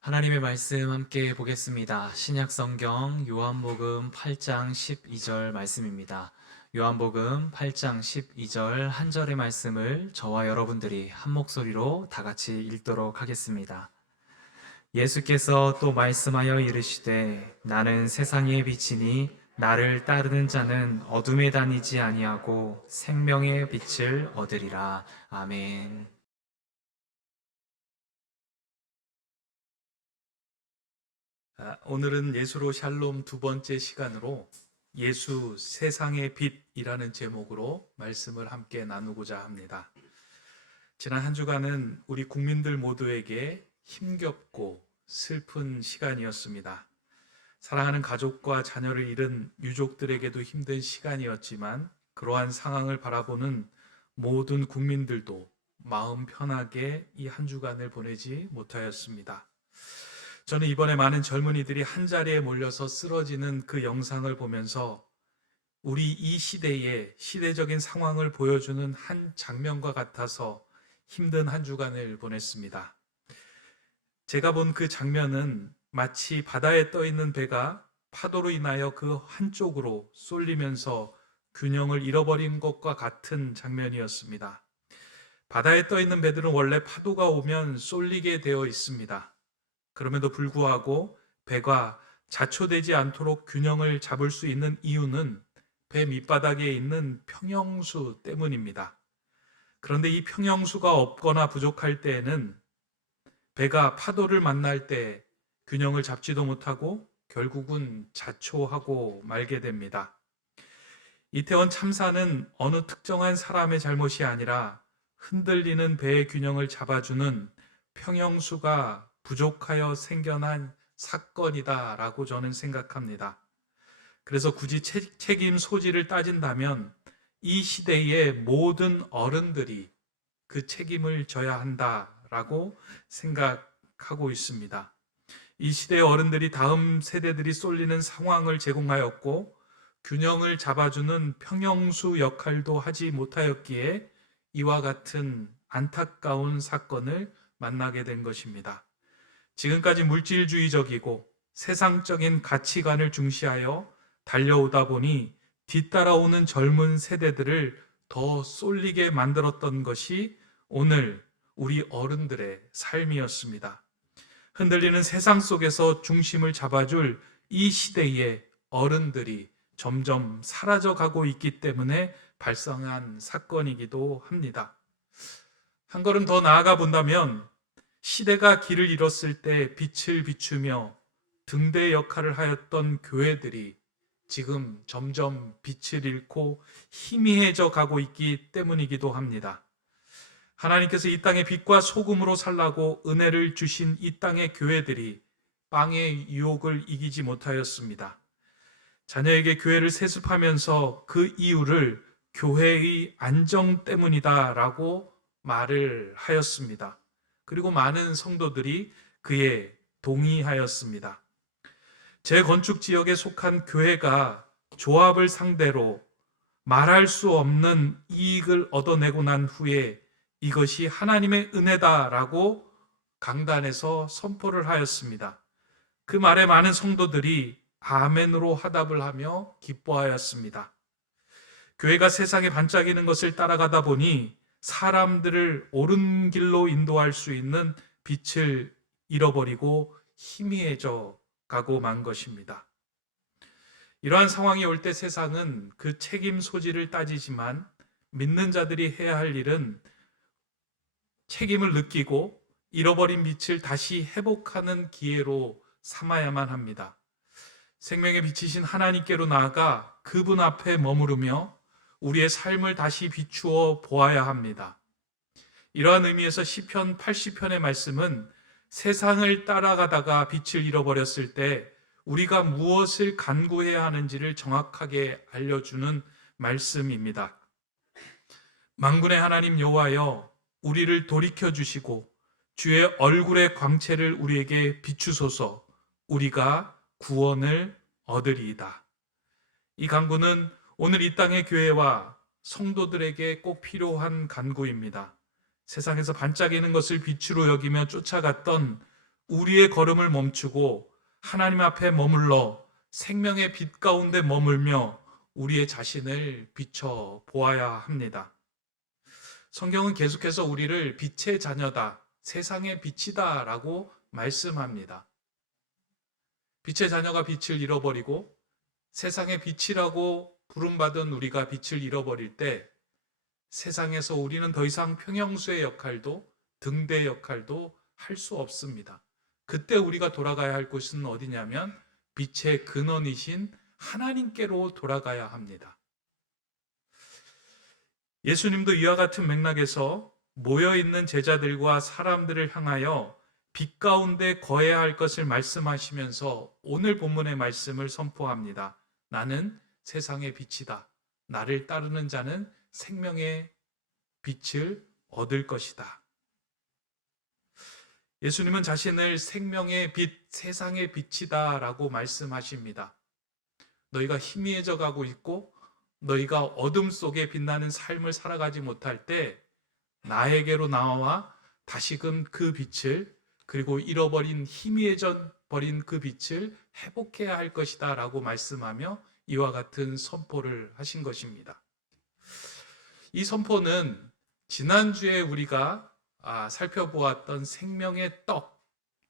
하나님의 말씀 함께 보겠습니다. 신약 성경 요한복음 8장 12절 말씀입니다. 요한복음 8장 12절 한 절의 말씀을 저와 여러분들이 한 목소리로 다 같이 읽도록 하겠습니다. 예수께서 또 말씀하여 이르시되 나는 세상의 빛이니 나를 따르는 자는 어둠에 다니지 아니하고 생명의 빛을 얻으리라. 아멘. 오늘은 예수로 샬롬 두 번째 시간으로 예수 세상의 빛이라는 제목으로 말씀을 함께 나누고자 합니다. 지난 한 주간은 우리 국민들 모두에게 힘겹고 슬픈 시간이었습니다. 사랑하는 가족과 자녀를 잃은 유족들에게도 힘든 시간이었지만 그러한 상황을 바라보는 모든 국민들도 마음 편하게 이 한 주간을 보내지 못하였습니다. 저는 이번에 많은 젊은이들이 한자리에 몰려서 쓰러지는 그 영상을 보면서 우리 이 시대의 시대적인 상황을 보여주는 한 장면과 같아서 힘든 한 주간을 보냈습니다. 제가 본 그 장면은 마치 바다에 떠 있는 배가 파도로 인하여 그 한쪽으로 쏠리면서 균형을 잃어버린 것과 같은 장면이었습니다. 바다에 떠 있는 배들은 원래 파도가 오면 쏠리게 되어 있습니다. 그럼에도 불구하고 배가 자초되지 않도록 균형을 잡을 수 있는 이유는 배 밑바닥에 있는 평형수 때문입니다. 그런데 이 평형수가 없거나 부족할 때에는 배가 파도를 만날 때 균형을 잡지도 못하고 결국은 자초하고 말게 됩니다. 이태원 참사는 어느 특정한 사람의 잘못이 아니라 흔들리는 배의 균형을 잡아주는 평형수가 부족하여 생겨난 사건이다라고 저는 생각합니다. 그래서 굳이 책임 소지를 따진다면 이 시대의 모든 어른들이 그 책임을 져야 한다라고 생각하고 있습니다. 이 시대의 어른들이 다음 세대들이 쏠리는 상황을 제공하였고 균형을 잡아주는 평형수 역할도 하지 못하였기에 이와 같은 안타까운 사건을 만나게 된 것입니다. 지금까지 물질주의적이고 세상적인 가치관을 중시하여 달려오다 보니 뒤따라오는 젊은 세대들을 더 쏠리게 만들었던 것이 오늘 우리 어른들의 삶이었습니다. 흔들리는 세상 속에서 중심을 잡아줄 이 시대의 어른들이 점점 사라져가고 있기 때문에 발생한 사건이기도 합니다. 한 걸음 더 나아가 본다면 시대가 길을 잃었을 때 빛을 비추며 등대 역할을 하였던 교회들이 지금 점점 빛을 잃고 희미해져 가고 있기 때문이기도 합니다. 하나님께서 이 땅의 빛과 소금으로 살라고 은혜를 주신 이 땅의 교회들이 빵의 유혹을 이기지 못하였습니다. 자녀에게 교회를 세습하면서 그 이유를 교회의 안정 때문이다라고 말을 하였습니다. 그리고 많은 성도들이 그에 동의하였습니다. 재건축 지역에 속한 교회가 조합을 상대로 말할 수 없는 이익을 얻어내고 난 후에 이것이 하나님의 은혜다라고 강단에서 선포를 하였습니다. 그 말에 많은 성도들이 아멘으로 화답을 하며 기뻐하였습니다. 교회가 세상에 반짝이는 것을 따라가다 보니 사람들을 옳은 길로 인도할 수 있는 빛을 잃어버리고 희미해져 가고 만 것입니다. 이러한 상황이 올 때 세상은 그 책임 소지를 따지지만 믿는 자들이 해야 할 일은 책임을 느끼고 잃어버린 빛을 다시 회복하는 기회로 삼아야만 합니다. 생명의 빛이신 하나님께로 나아가 그분 앞에 머무르며 우리의 삶을 다시 비추어 보아야 합니다. 이러한 의미에서 시편 80편의 말씀은 세상을 따라가다가 빛을 잃어버렸을 때 우리가 무엇을 간구해야 하는지를 정확하게 알려주는 말씀입니다. 만군의 하나님 여호와여, 우리를 돌이켜 주시고 주의 얼굴의 광채를 우리에게 비추소서. 우리가 구원을 얻으리이다. 이 간구는 오늘 이 땅의 교회와 성도들에게 꼭 필요한 간구입니다. 세상에서 반짝이는 것을 빛으로 여기며 쫓아갔던 우리의 걸음을 멈추고 하나님 앞에 머물러 생명의 빛 가운데 머물며 우리의 자신을 비춰 보아야 합니다. 성경은 계속해서 우리를 빛의 자녀다, 세상의 빛이다 라고 말씀합니다. 빛의 자녀가 빛을 잃어버리고 세상의 빛이라고 부름받은 우리가 빛을 잃어버릴 때 세상에서 우리는 더 이상 평형수의 역할도 등대 역할도 할 수 없습니다. 그때 우리가 돌아가야 할 곳은 어디냐면 빛의 근원이신 하나님께로 돌아가야 합니다. 예수님도 이와 같은 맥락에서 모여있는 제자들과 사람들을 향하여 빛 가운데 거해야 할 것을 말씀하시면서 오늘 본문의 말씀을 선포합니다. 나는 세상의 빛이다. 나를 따르는 자는 생명의 빛을 얻을 것이다. 예수님은 자신을 생명의 빛, 세상의 빛이다 라고 말씀하십니다. 너희가 희미해져 가고 있고 너희가 어둠 속에 빛나는 삶을 살아가지 못할 때 나에게로 나와 다시금 그 빛을, 그리고 잃어버린 희미해져 버린 그 빛을 회복해야 할 것이다 라고 말씀하며 이와 같은 선포를 하신 것입니다. 이 선포는 지난주에 우리가 살펴보았던 생명의 떡,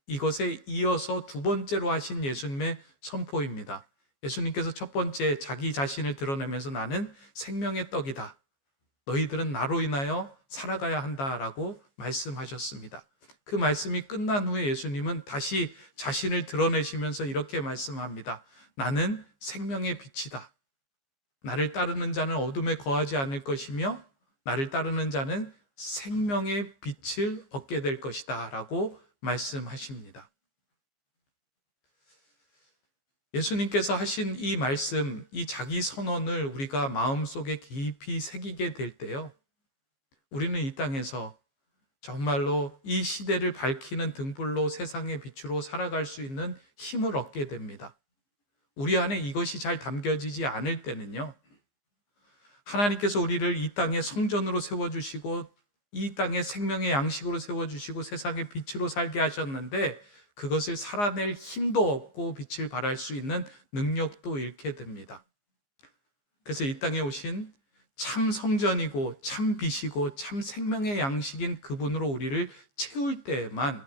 이것에 이어서 두 번째로 하신 예수님의 선포입니다. 예수님께서 첫 번째 자기 자신을 드러내면서 나는 생명의 떡이다. 너희들은 나로 인하여 살아가야 한다라고 말씀하셨습니다. 그 말씀이 끝난 후에 예수님은 다시 자신을 드러내시면서 이렇게 말씀합니다. 나는 생명의 빛이다. 나를 따르는 자는 어둠에 거하지 않을 것이며 나를 따르는 자는 생명의 빛을 얻게 될 것이다 라고 말씀하십니다. 예수님께서 하신 이 말씀, 이 자기 선언을 우리가 마음속에 깊이 새기게 될 때요, 우리는 이 땅에서 정말로 이 시대를 밝히는 등불로 세상의 빛으로 살아갈 수 있는 힘을 얻게 됩니다. 우리 안에 이것이 잘 담겨지지 않을 때는요, 하나님께서 우리를 이 땅의 성전으로 세워주시고 이 땅의 생명의 양식으로 세워주시고 세상의 빛으로 살게 하셨는데 그것을 살아낼 힘도 없고 빛을 발할 수 있는 능력도 잃게 됩니다. 그래서 이 땅에 오신 참 성전이고 참 빛이고 참 생명의 양식인 그분으로 우리를 채울 때에만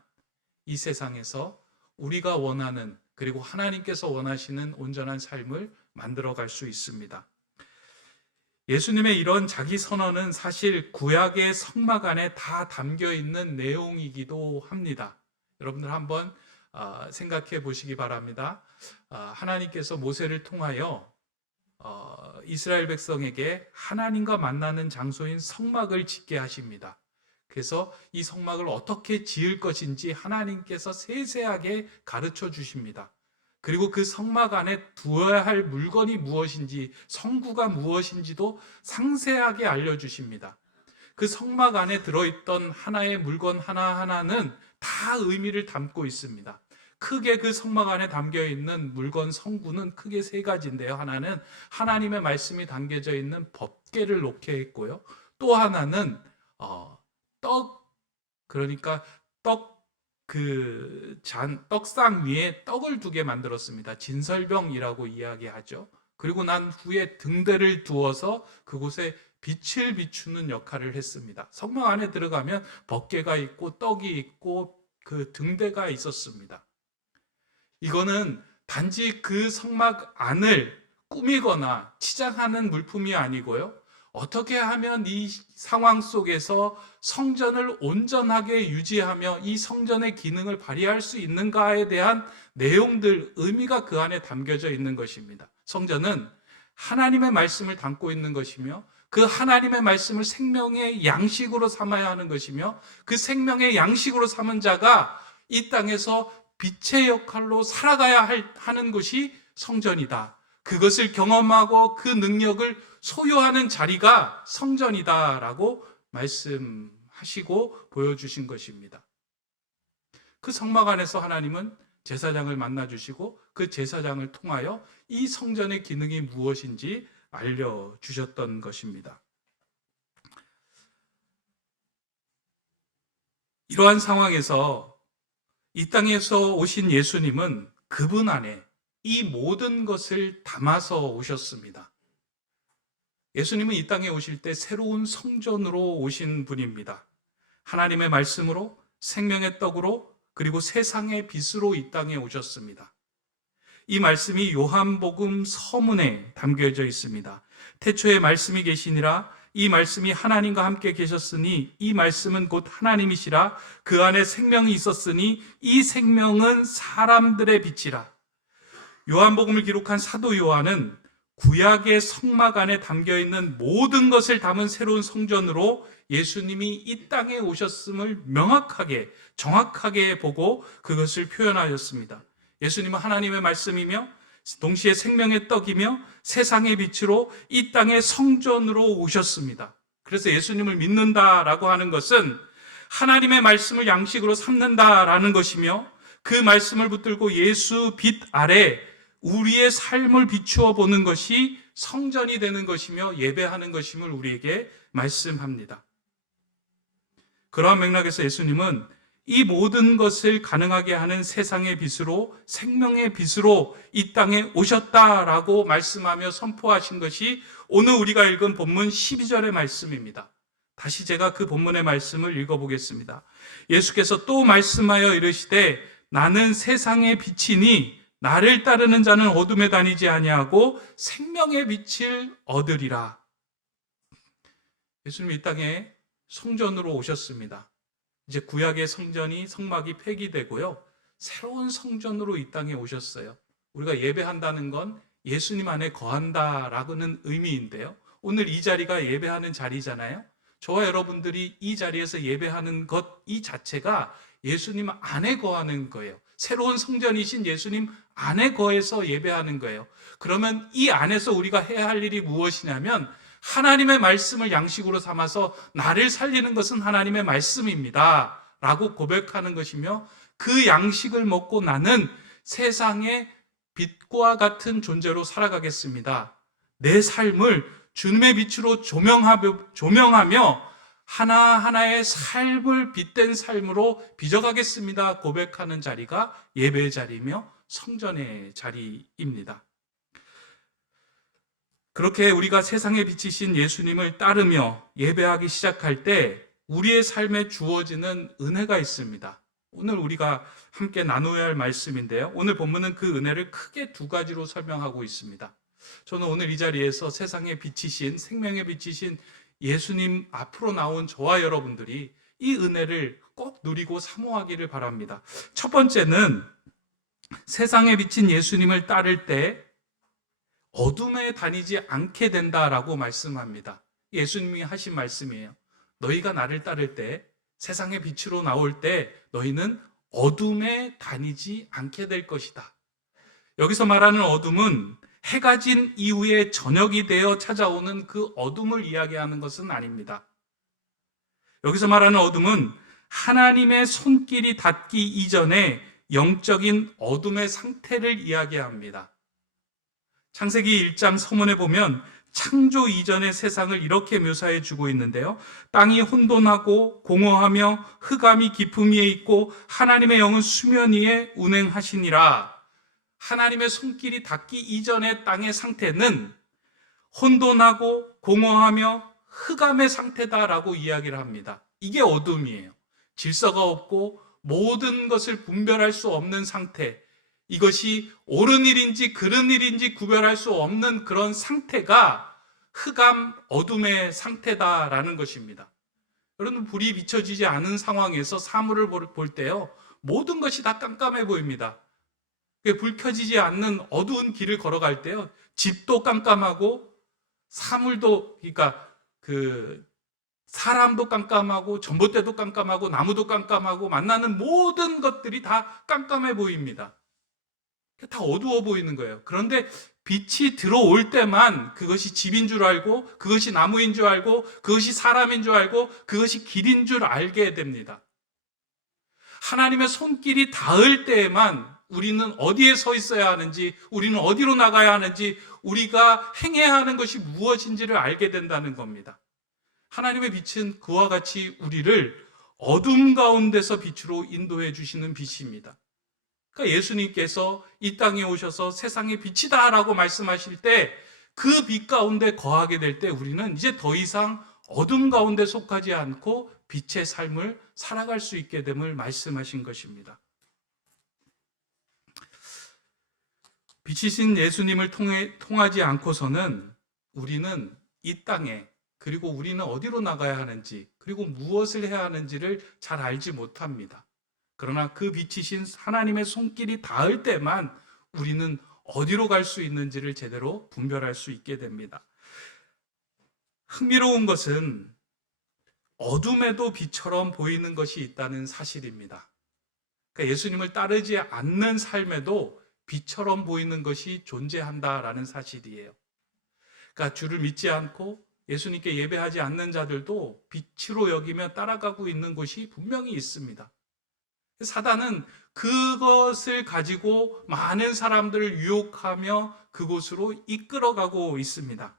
이 세상에서 우리가 원하는, 그리고 하나님께서 원하시는 온전한 삶을 만들어갈 수 있습니다. 예수님의 이런 자기 선언은 사실 구약의 성막 안에 다 담겨 있는 내용이기도 합니다. 여러분들 한번 생각해 보시기 바랍니다. 하나님께서 모세를 통하여 이스라엘 백성에게 하나님과 만나는 장소인 성막을 짓게 하십니다. 그래서 이 성막을 어떻게 지을 것인지 하나님께서 세세하게 가르쳐 주십니다. 그리고 그 성막 안에 두어야 할 물건이 무엇인지, 성구가 무엇인지도 상세하게 알려주십니다. 그 성막 안에 들어있던 하나의 물건 하나하나는 다 의미를 담고 있습니다. 크게 그 성막 안에 담겨있는 물건 성구는 크게 세 가지인데요. 하나는 하나님의 말씀이 담겨져 있는 법궤를 놓게 했고요. 또 하나는 그러니까 떡상 위에 떡을 두게 만들었습니다. 진설병이라고 이야기하죠. 그리고 난 후에 등대를 두어서 그곳에 빛을 비추는 역할을 했습니다. 성막 안에 들어가면 법궤가 있고 떡이 있고 그 등대가 있었습니다. 이거는 단지 그 성막 안을 꾸미거나 치장하는 물품이 아니고요, 어떻게 하면 이 상황 속에서 성전을 온전하게 유지하며 이 성전의 기능을 발휘할 수 있는가에 대한 내용들, 의미가 그 안에 담겨져 있는 것입니다. 성전은 하나님의 말씀을 담고 있는 것이며 그 하나님의 말씀을 생명의 양식으로 삼아야 하는 것이며 그 생명의 양식으로 삼은 자가 이 땅에서 빛의 역할로 살아가야 하는 것이 성전이다. 그것을 경험하고 그 능력을 소유하는 자리가 성전이다라고 말씀하시고 보여주신 것입니다. 그 성막 안에서 하나님은 제사장을 만나주시고 그 제사장을 통하여 이 성전의 기능이 무엇인지 알려주셨던 것입니다. 이러한 상황에서 이 땅에서 오신 예수님은 그분 안에 이 모든 것을 담아서 오셨습니다. 예수님은 이 땅에 오실 때 새로운 성전으로 오신 분입니다. 하나님의 말씀으로, 생명의 떡으로, 그리고 세상의 빛으로 이 땅에 오셨습니다. 이 말씀이 요한복음 서문에 담겨져 있습니다. 태초에 말씀이 계시니라, 이 말씀이 하나님과 함께 계셨으니 이 말씀은 곧 하나님이시라, 그 안에 생명이 있었으니 이 생명은 사람들의 빛이라. 요한복음을 기록한 사도 요한은 구약의 성막 안에 담겨있는 모든 것을 담은 새로운 성전으로 예수님이 이 땅에 오셨음을 명확하게, 정확하게 보고 그것을 표현하였습니다. 예수님은 하나님의 말씀이며 동시에 생명의 떡이며 세상의 빛으로 이 땅의 성전으로 오셨습니다. 그래서 예수님을 믿는다라고 하는 것은 하나님의 말씀을 양식으로 삼는다라는 것이며, 그 말씀을 붙들고 예수 빛 아래 우리의 삶을 비추어 보는 것이 성전이 되는 것이며 예배하는 것임을 우리에게 말씀합니다. 그러한 맥락에서 예수님은 이 모든 것을 가능하게 하는 세상의 빛으로, 생명의 빛으로 이 땅에 오셨다라고 말씀하며 선포하신 것이 오늘 우리가 읽은 본문 12절의 말씀입니다. 다시 제가 그 본문의 말씀을 읽어보겠습니다. 예수께서 또 말씀하여 이르시되 나는 세상의 빛이니 나를 따르는 자는 어둠에 다니지 아니하고 생명의 빛을 얻으리라. 예수님이 이 땅에 성전으로 오셨습니다. 이제 구약의 성전이, 성막이 폐기되고요, 새로운 성전으로 이 땅에 오셨어요. 우리가 예배한다는 건 예수님 안에 거한다라고는 의미인데요, 오늘 이 자리가 예배하는 자리잖아요. 저와 여러분들이 이 자리에서 예배하는 것 이 자체가 예수님 안에 거하는 거예요. 새로운 성전이신 예수님 안에 거해서 예배하는 거예요. 그러면 이 안에서 우리가 해야 할 일이 무엇이냐면 하나님의 말씀을 양식으로 삼아서 나를 살리는 것은 하나님의 말씀입니다 라고 고백하는 것이며, 그 양식을 먹고 나는 세상의 빛과 같은 존재로 살아가겠습니다. 내 삶을 주님의 빛으로 조명하며 하나하나의 삶을 빛된 삶으로 빚어가겠습니다 고백하는 자리가 예배의 자리이며 성전의 자리입니다. 그렇게 우리가 세상에 비치신 예수님을 따르며 예배하기 시작할 때 우리의 삶에 주어지는 은혜가 있습니다. 오늘 우리가 함께 나누어야 할 말씀인데요, 오늘 본문은 그 은혜를 크게 두 가지로 설명하고 있습니다. 저는 오늘 이 자리에서 세상에 비치신, 생명에 비치신 예수님 앞으로 나온 저와 여러분들이 이 은혜를 꼭 누리고 사모하기를 바랍니다. 첫 번째는 세상에 비친 예수님을 따를 때 어둠에 다니지 않게 된다라고 말씀합니다. 예수님이 하신 말씀이에요. 너희가 나를 따를 때, 세상의 빛으로 나올 때 너희는 어둠에 다니지 않게 될 것이다. 여기서 말하는 어둠은 해가 진 이후에 저녁이 되어 찾아오는 그 어둠을 이야기하는 것은 아닙니다. 여기서 말하는 어둠은 하나님의 손길이 닿기 이전에 영적인 어둠의 상태를 이야기합니다. 창세기 1장 서문에 보면 창조 이전의 세상을 이렇게 묘사해 주고 있는데요, 땅이 혼돈하고 공허하며 흑암이 깊음 위에 있고 하나님의 영은 수면 위에 운행하시니라. 하나님의 손길이 닿기 이전의 땅의 상태는 혼돈하고 공허하며 흑암의 상태다라고 이야기를 합니다. 이게 어둠이에요. 질서가 없고 모든 것을 분별할 수 없는 상태, 이것이 옳은 일인지 그른 일인지 구별할 수 없는 그런 상태가 흑암, 어둠의 상태다라는 것입니다. 여러분, 불이 비춰지지 않은 상황에서 사물을 볼 때요, 모든 것이 다 깜깜해 보입니다. 불 켜지지 않는 어두운 길을 걸어갈 때요, 집도 깜깜하고 사물도, 그러니까 사람도 깜깜하고 전봇대도 깜깜하고 나무도 깜깜하고 만나는 모든 것들이 다 깜깜해 보입니다. 다 어두워 보이는 거예요. 그런데 빛이 들어올 때만 그것이 집인 줄 알고, 그것이 나무인 줄 알고, 그것이 사람인 줄 알고, 그것이 길인 줄 알게 됩니다. 하나님의 손길이 닿을 때에만 우리는 어디에 서 있어야 하는지, 우리는 어디로 나가야 하는지, 우리가 행해야 하는 것이 무엇인지를 알게 된다는 겁니다. 하나님의 빛은 그와 같이 우리를 어둠 가운데서 빛으로 인도해 주시는 빛입니다. 그러니까 예수님께서 이 땅에 오셔서 세상의 빛이다라고 말씀하실 때 그 빛 가운데 거하게 될 때 우리는 이제 더 이상 어둠 가운데 속하지 않고 빛의 삶을 살아갈 수 있게 됨을 말씀하신 것입니다. 빛이신 예수님을 통하지 않고서는 우리는 이 땅에, 그리고 우리는 어디로 나가야 하는지, 그리고 무엇을 해야 하는지를 잘 알지 못합니다. 그러나 그 빛이신 하나님의 손길이 닿을 때만 우리는 어디로 갈 수 있는지를 제대로 분별할 수 있게 됩니다. 흥미로운 것은 어둠에도 빛처럼 보이는 것이 있다는 사실입니다. 그러니까 예수님을 따르지 않는 삶에도 빛처럼 보이는 것이 존재한다라는 사실이에요. 그러니까 주를 믿지 않고 예수님께 예배하지 않는 자들도 빛으로 여기며 따라가고 있는 곳이 분명히 있습니다. 사단은 그것을 가지고 많은 사람들을 유혹하며 그곳으로 이끌어가고 있습니다.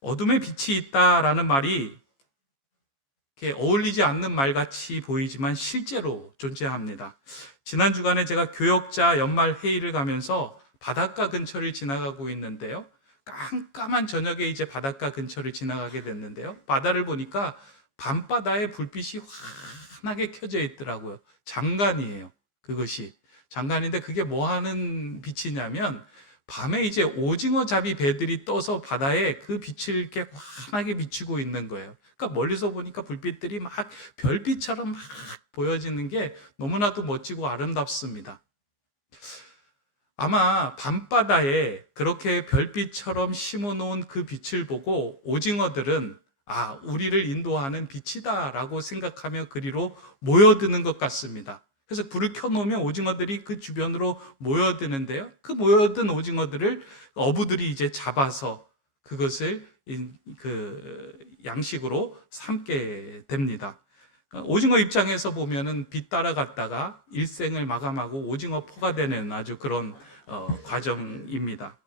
어둠에 빛이 있다라는 말이 이렇게 어울리지 않는 말같이 보이지만 실제로 존재합니다. 지난 주간에 제가 교역자 연말 회의를 가면서 바닷가 근처를 지나가고 있는데요. 깜깜한 저녁에 이제 바닷가 근처를 지나가게 됐는데요. 바다를 보니까 밤바다에 불빛이 환하게 켜져 있더라고요. 장관이에요. 그것이. 장관인데 그게 뭐 하는 빛이냐면 밤에 이제 오징어 잡이 배들이 떠서 바다에 그 빛을 이렇게 환하게 비추고 있는 거예요. 그러니까 멀리서 보니까 불빛들이 막 별빛처럼 막 보여지는 게 너무나도 멋지고 아름답습니다. 아마 밤바다에 그렇게 별빛처럼 심어놓은 그 빛을 보고 오징어들은 우리를 인도하는 빛이다라고 생각하며 그리로 모여드는 것 같습니다. 그래서 불을 켜놓으면 오징어들이 그 주변으로 모여드는데요. 그 모여든 오징어들을 어부들이 이제 잡아서 그것을 그 양식으로 삼게 됩니다. 오징어 입장에서 보면은 빛 따라갔다가 일생을 마감하고 오징어 포가 되는 아주 그런 과정입니다.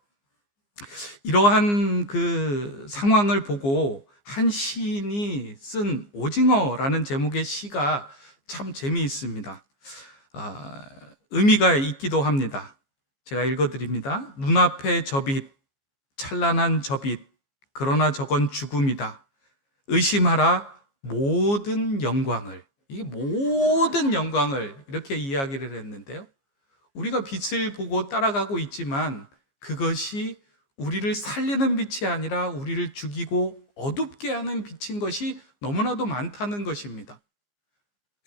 이러한 그 상황을 보고 한 시인이 쓴 오징어라는 제목의 시가 참 재미있습니다. 의미가 있기도 합니다. 제가 읽어드립니다. 눈앞에 저 빛, 찬란한 저 빛, 그러나 저건 죽음이다. 의심하라 모든 영광을. 이 모든 영광을 이렇게 이야기를 했는데요. 우리가 빛을 보고 따라가고 있지만 그것이 우리를 살리는 빛이 아니라 우리를 죽이고 어둡게 하는 빛인 것이 너무나도 많다는 것입니다.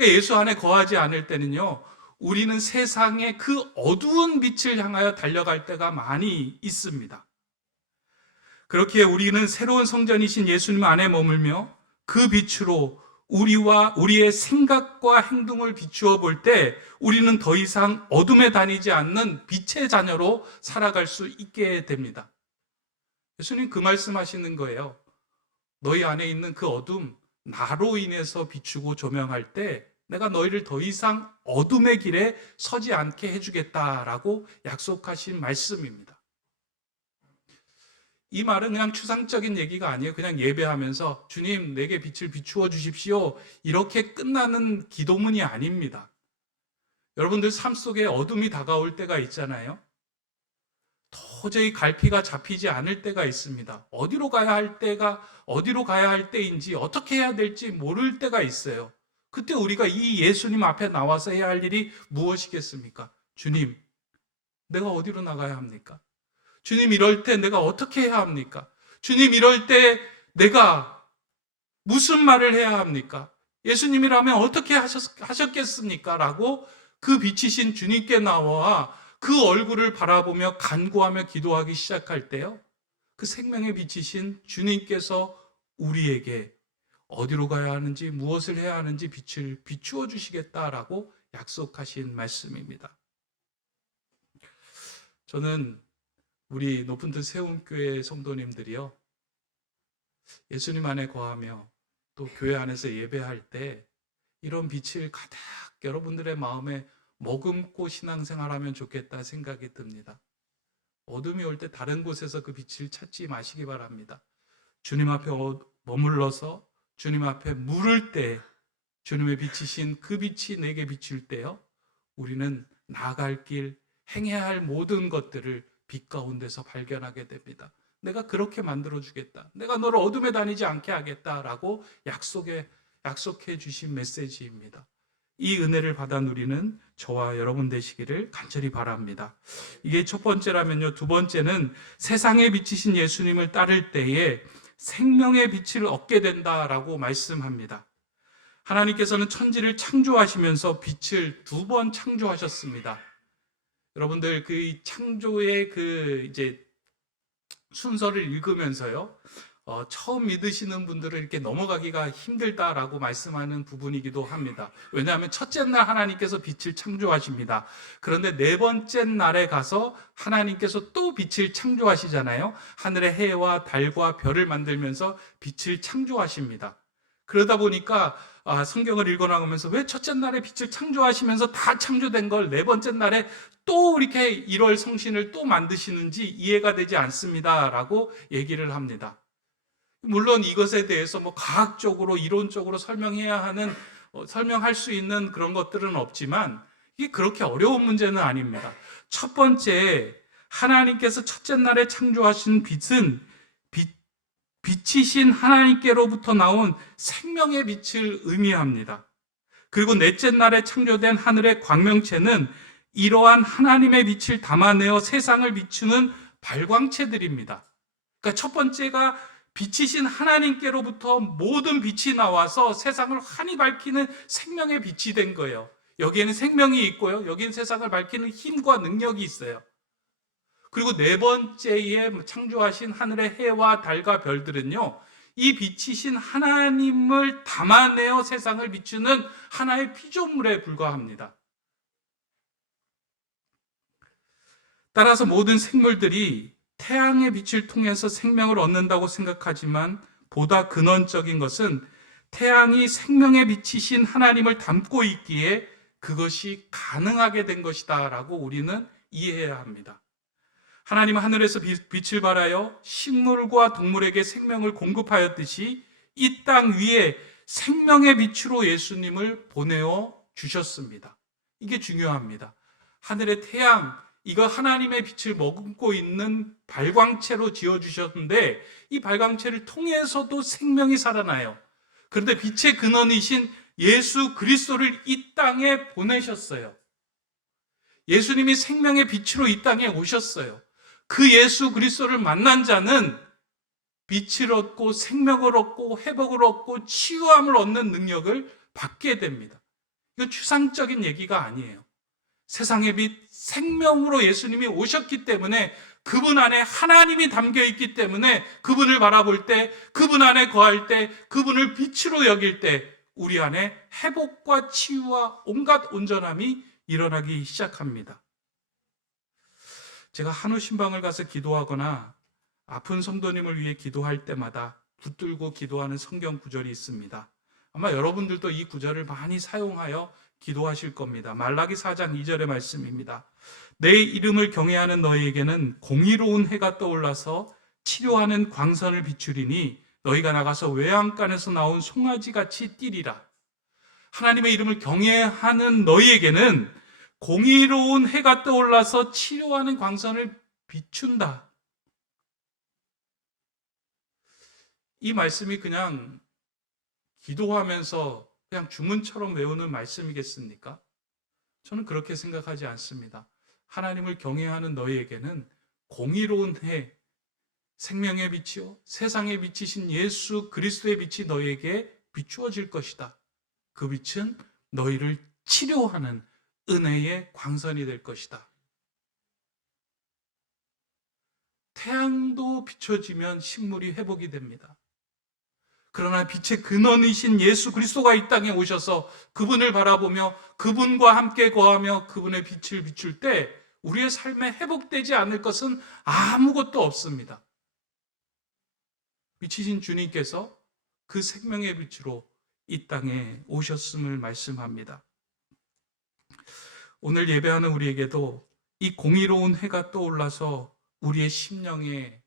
예수 안에 거하지 않을 때는요, 우리는 세상의 그 어두운 빛을 향하여 달려갈 때가 많이 있습니다. 그렇게 우리는 새로운 성전이신 예수님 안에 머물며 그 빛으로 우리와 우리의 생각과 행동을 비추어 볼 때 우리는 더 이상 어둠에 다니지 않는 빛의 자녀로 살아갈 수 있게 됩니다. 예수님 그 말씀하시는 거예요. 너희 안에 있는 그 어둠, 나로 인해서 비추고 조명할 때 내가 너희를 더 이상 어둠의 길에 서지 않게 해주겠다라고 약속하신 말씀입니다. 이 말은 그냥 추상적인 얘기가 아니에요. 그냥 예배하면서 주님 내게 빛을 비추어 주십시오. 이렇게 끝나는 기도문이 아닙니다. 여러분들 삶 속에 어둠이 다가올 때가 있잖아요. 도저히 갈피가 잡히지 않을 때가 있습니다. 어디로 가야 할 때인지 어떻게 해야 될지 모를 때가 있어요. 그때 우리가 이 예수님 앞에 나와서 해야 할 일이 무엇이겠습니까? 주님, 내가 어디로 나가야 합니까? 주님, 이럴 때 내가 어떻게 해야 합니까? 주님, 이럴 때 내가 무슨 말을 해야 합니까? 예수님이라면 어떻게 하셨겠습니까? 라고 그 빛이신 주님께 나와 그 얼굴을 바라보며 간구하며 기도하기 시작할 때요, 그 생명의 빛이신 주님께서 우리에게 어디로 가야 하는지 무엇을 해야 하는지 빛을 비추어 주시겠다라고 약속하신 말씀입니다. 저는 우리 높은 뜻 세움교회 성도님들이요, 예수님 안에 거하며 또 교회 안에서 예배할 때 이런 빛을 가득 여러분들의 마음에 머금고 신앙생활하면 좋겠다 생각이 듭니다. 어둠이 올 때 다른 곳에서 그 빛을 찾지 마시기 바랍니다. 주님 앞에 머물러서 주님 앞에 물을 때 주님의 빛이신 그 빛이 내게 비칠 때요, 우리는 나아갈 길, 행해야 할 모든 것들을 빛 가운데서 발견하게 됩니다. 내가 그렇게 만들어주겠다. 내가 너를 어둠에 다니지 않게 하겠다라고 약속해 주신 메시지입니다. 이 은혜를 받아 누리는 저와 여러분 되시기를 간절히 바랍니다. 이게 첫 번째라면요. 두 번째는 세상에 비치신 예수님을 따를 때에 생명의 빛을 얻게 된다라고 말씀합니다. 하나님께서는 천지를 창조하시면서 빛을 두 번 창조하셨습니다. 여러분들 그 창조의 이제 순서를 읽으면서요, 처음 믿으시는 분들은 이렇게 넘어가기가 힘들다라고 말씀하는 부분이기도 합니다. 왜냐하면 첫째 날 하나님께서 빛을 창조하십니다. 그런데 네 번째 날에 가서 하나님께서 또 빛을 창조하시잖아요. 하늘의 해와 달과 별을 만들면서 빛을 창조하십니다. 그러다 보니까 성경을 읽어나가면서 왜 첫째 날에 빛을 창조하시면서 다 창조된 걸 네 번째 날에 또 이렇게 1월 성신을 또 만드시는지 이해가 되지 않습니다라고 얘기를 합니다. 물론 이것에 대해서 과학적으로 이론적으로 설명할 수 있는 그런 것들은 없지만 이게 그렇게 어려운 문제는 아닙니다. 첫 번째, 하나님께서 첫째 날에 창조하신 빛은 빛이신 하나님께로부터 나온 생명의 빛을 의미합니다. 그리고 넷째 날에 창조된 하늘의 광명체는 이러한 하나님의 빛을 담아내어 세상을 비추는 발광체들입니다. 그러니까 첫 번째가 빛이신 하나님께로부터 모든 빛이 나와서 세상을 환히 밝히는 생명의 빛이 된 거예요. 여기에는 생명이 있고요, 여기는 세상을 밝히는 힘과 능력이 있어요. 그리고 네 번째에 창조하신 하늘의 해와 달과 별들은요, 이 빛이신 하나님을 담아내어 세상을 비추는 하나의 피조물에 불과합니다. 따라서 모든 생물들이 태양의 빛을 통해서 생명을 얻는다고 생각하지만 보다 근원적인 것은 태양이 생명의 빛이신 하나님을 담고 있기에 그것이 가능하게 된 것이다 라고 우리는 이해해야 합니다. 하나님은 하늘에서 빛을 발하여 식물과 동물에게 생명을 공급하였듯이 이 땅 위에 생명의 빛으로 예수님을 보내어 주셨습니다. 이게 중요합니다. 하늘의 태양, 이거 하나님의 빛을 머금고 있는 발광체로 지어주셨는데 이 발광체를 통해서도 생명이 살아나요. 그런데 빛의 근원이신 예수 그리스도를 이 땅에 보내셨어요. 예수님이 생명의 빛으로 이 땅에 오셨어요. 그 예수 그리스도를 만난 자는 빛을 얻고 생명을 얻고 회복을 얻고 치유함을 얻는 능력을 받게 됩니다. 이거 추상적인 얘기가 아니에요. 세상의 빛, 생명으로 예수님이 오셨기 때문에 그분 안에 하나님이 담겨 있기 때문에 그분을 바라볼 때, 그분 안에 거할 때, 그분을 빛으로 여길 때 우리 안에 회복과 치유와 온갖 온전함이 일어나기 시작합니다. 제가 한우 신방을 가서 기도하거나 아픈 성도님을 위해 기도할 때마다 붙들고 기도하는 성경 구절이 있습니다. 아마 여러분들도 이 구절을 많이 사용하여 기도하실 겁니다. 말라기 4장 2절의 말씀입니다. 내 이름을 경외하는 너희에게는 공의로운 해가 떠올라서 치료하는 광선을 비추리니 너희가 나가서 외양간에서 나온 송아지같이 뛰리라. 하나님의 이름을 경외하는 너희에게는 공의로운 해가 떠올라서 치료하는 광선을 비춘다. 이 말씀이 그냥 기도하면서 그냥 주문처럼 외우는 말씀이겠습니까? 저는 그렇게 생각하지 않습니다. 하나님을 경외하는 너희에게는 공의로운 해, 생명의 빛이요 세상에 비치신 예수 그리스도의 빛이 너희에게 비추어질 것이다. 그 빛은 너희를 치료하는 은혜의 광선이 될 것이다. 태양도 비춰지면 식물이 회복이 됩니다. 그러나 빛의 근원이신 예수 그리스도가 이 땅에 오셔서 그분을 바라보며 그분과 함께 거하며 그분의 빛을 비출 때 우리의 삶에 회복되지 않을 것은 아무것도 없습니다. 빛이신 주님께서 그 생명의 빛으로 이 땅에 오셨음을 말씀합니다. 오늘 예배하는 우리에게도 이 공의로운 해가 떠올라서 우리의 심령에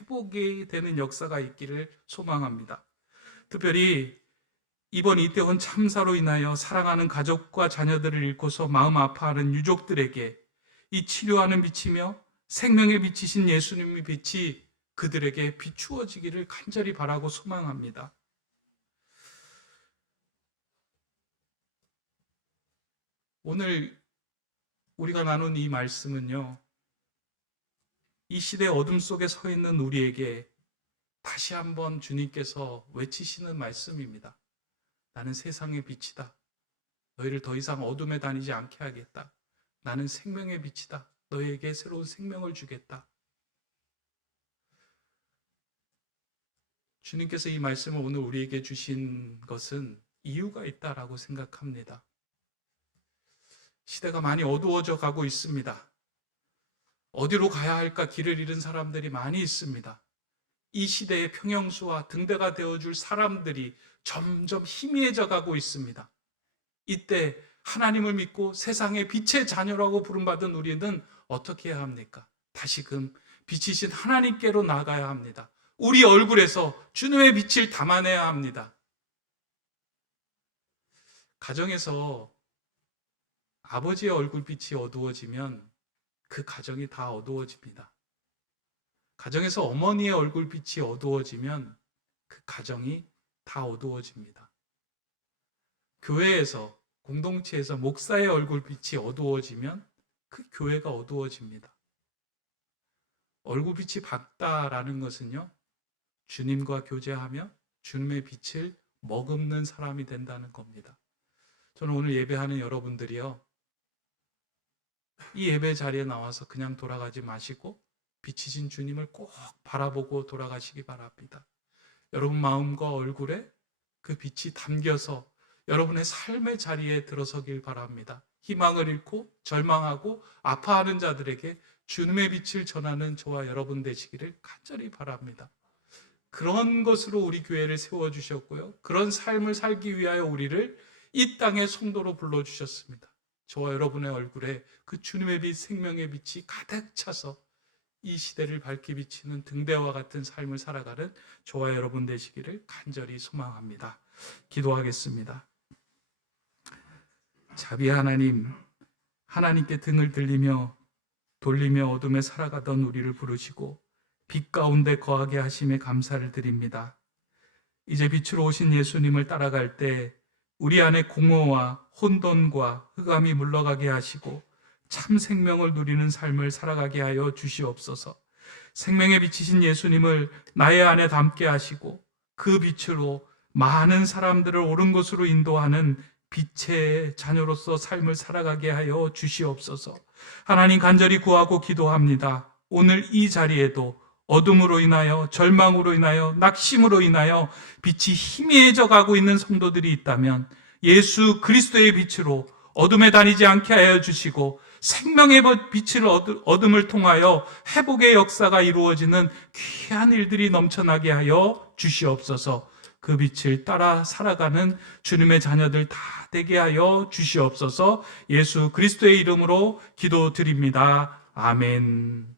회복이 되는 역사가 있기를 소망합니다. 특별히 이번 이태원 참사로 인하여 사랑하는 가족과 자녀들을 잃고서 마음 아파하는 유족들에게 이 치료하는 빛이며 생명의 빛이신 예수님의 빛이 그들에게 비추어지기를 간절히 바라고 소망합니다. 오늘 우리가 나눈 이 말씀은요, 이 시대 어둠 속에 서 있는 우리에게 다시 한번 주님께서 외치시는 말씀입니다. 나는 세상의 빛이다. 너희를 더 이상 어둠에 다니지 않게 하겠다. 나는 생명의 빛이다. 너희에게 새로운 생명을 주겠다. 주님께서 이 말씀을 오늘 우리에게 주신 것은 이유가 있다라고 생각합니다. 시대가 많이 어두워져 가고 있습니다. 어디로 가야 할까 길을 잃은 사람들이 많이 있습니다. 이 시대의 평형수와 등대가 되어줄 사람들이 점점 희미해져 가고 있습니다. 이때 하나님을 믿고 세상의 빛의 자녀라고 부름받은 우리는 어떻게 해야 합니까? 다시금 빛이신 하나님께로 나가야 합니다. 우리 얼굴에서 주님의 빛을 담아내야 합니다. 가정에서 아버지의 얼굴빛이 어두워지면 그 가정이 다 어두워집니다. 가정에서 어머니의 얼굴빛이 어두워지면 그 가정이 다 어두워집니다. 교회에서, 공동체에서 목사의 얼굴빛이 어두워지면 그 교회가 어두워집니다. 얼굴빛이 밝다라는 것은요, 주님과 교제하며 주님의 빛을 머금는 사람이 된다는 겁니다. 저는 오늘 예배하는 여러분들이요, 이 예배 자리에 나와서 그냥 돌아가지 마시고 빛이신 주님을 꼭 바라보고 돌아가시기 바랍니다. 여러분 마음과 얼굴에 그 빛이 담겨서 여러분의 삶의 자리에 들어서길 바랍니다. 희망을 잃고 절망하고 아파하는 자들에게 주님의 빛을 전하는 저와 여러분 되시기를 간절히 바랍니다. 그런 것으로 우리 교회를 세워주셨고요, 그런 삶을 살기 위하여 우리를 이 땅의 성도로 불러주셨습니다. 저와 여러분의 얼굴에 그 주님의 빛, 생명의 빛이 가득 차서 이 시대를 밝히 비치는 등대와 같은 삶을 살아가는 저와 여러분 되시기를 간절히 소망합니다. 기도하겠습니다. 자비의 하나님, 하나님께 등을 돌리며 어둠에 살아가던 우리를 부르시고 빛 가운데 거하게 하심에 감사를 드립니다. 이제 빛으로 오신 예수님을 따라갈 때 우리 안에 공허와 혼돈과 흑암이 물러가게 하시고 참 생명을 누리는 삶을 살아가게 하여 주시옵소서. 생명의 빛이신 예수님을 나의 안에 담게 하시고 그 빛으로 많은 사람들을 옳은 곳으로 인도하는 빛의 자녀로서 삶을 살아가게 하여 주시옵소서. 하나님 간절히 구하고 기도합니다. 오늘 이 자리에도 어둠으로 인하여, 절망으로 인하여, 낙심으로 인하여 빛이 희미해져 가고 있는 성도들이 있다면 예수 그리스도의 빛으로 어둠에 다니지 않게 하여 주시고 생명의 빛을 어둠을 통하여 회복의 역사가 이루어지는 귀한 일들이 넘쳐나게 하여 주시옵소서. 그 빛을 따라 살아가는 주님의 자녀들 다 되게 하여 주시옵소서. 예수 그리스도의 이름으로 기도드립니다. 아멘.